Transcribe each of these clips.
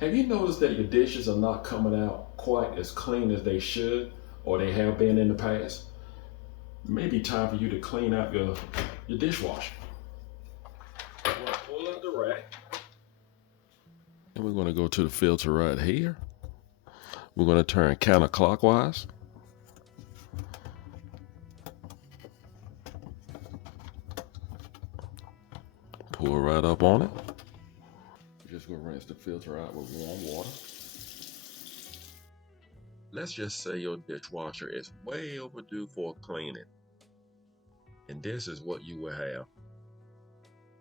Have you noticed that your dishes are not coming out quite as clean as they should or they have been in the past? It may be time for you to clean out your dishwasher. We're going to pull out the rack. And we're going to go to the filter right here. We're going to turn counterclockwise. Pull right up on it. We're just going to rinse the filter out with warm water. Let's just say your dishwasher is way overdue for cleaning. And this is what you will have.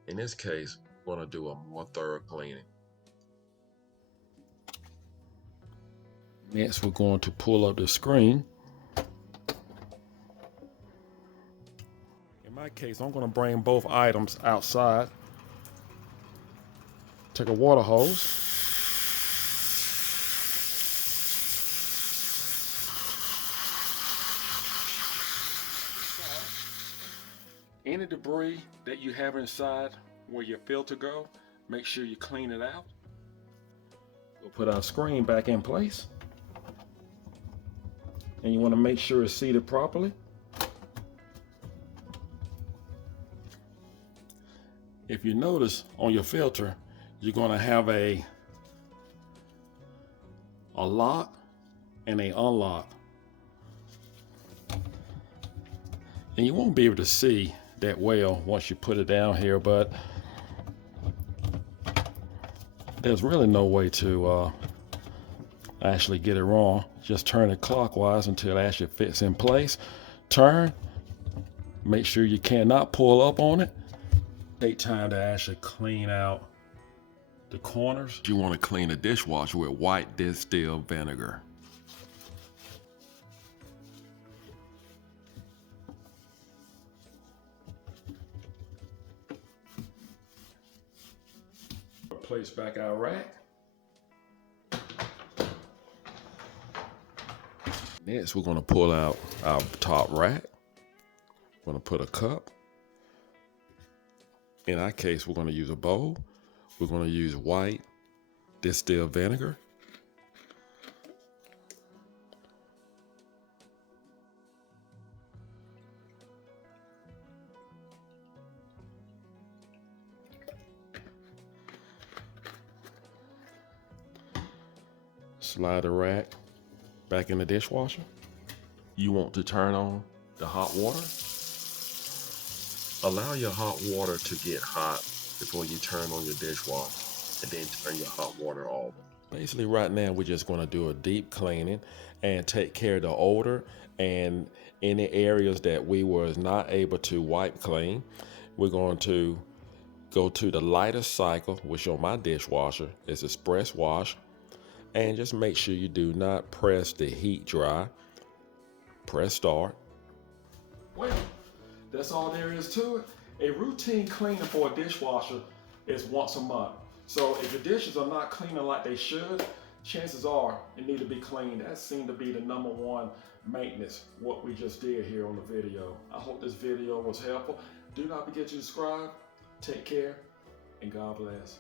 In this case, we're going to do a more thorough cleaning. Next, we're going to pull up the screen. In my case, I'm going to bring both items outside. Take a water hose. Any debris that you have inside where your filter go, make sure you clean it out. We'll put our screen back in place. And you want to make sure it's seated properly. If you notice on your filter, you're going to have a lock and a unlock. And you won't be able to see that well once you put it down here, but there's really no way to actually get it wrong. Just turn it clockwise until it actually fits in place. Turn, make sure you cannot pull up on it. Take time to actually clean out the corners. You want to clean a dishwasher with white distilled vinegar. Place back our rack. Next, we're going to pull out our top rack. We're going to put a cup. In our case, we're going to use a bowl. We're going to use white distilled vinegar. Slide the rack back in the dishwasher. You want to turn on the hot water. Allow your hot water to get hot before you turn on your dishwasher, and then turn your hot water off. Basically right now we're just going to do a deep cleaning and take care of the odor and any areas that we was not able to wipe clean. We're going to go to the lightest cycle, which on my dishwasher is express wash. And just make sure you do not press the heat dry. Press start. Well, that's all there is to it. A routine cleaning for a dishwasher is once a month. So if your dishes are not cleaning like they should, chances are it need to be cleaned. That seemed to be the #1 maintenance, what we just did here on the video. I hope this video was helpful. Do not forget to subscribe. Take care, and God bless.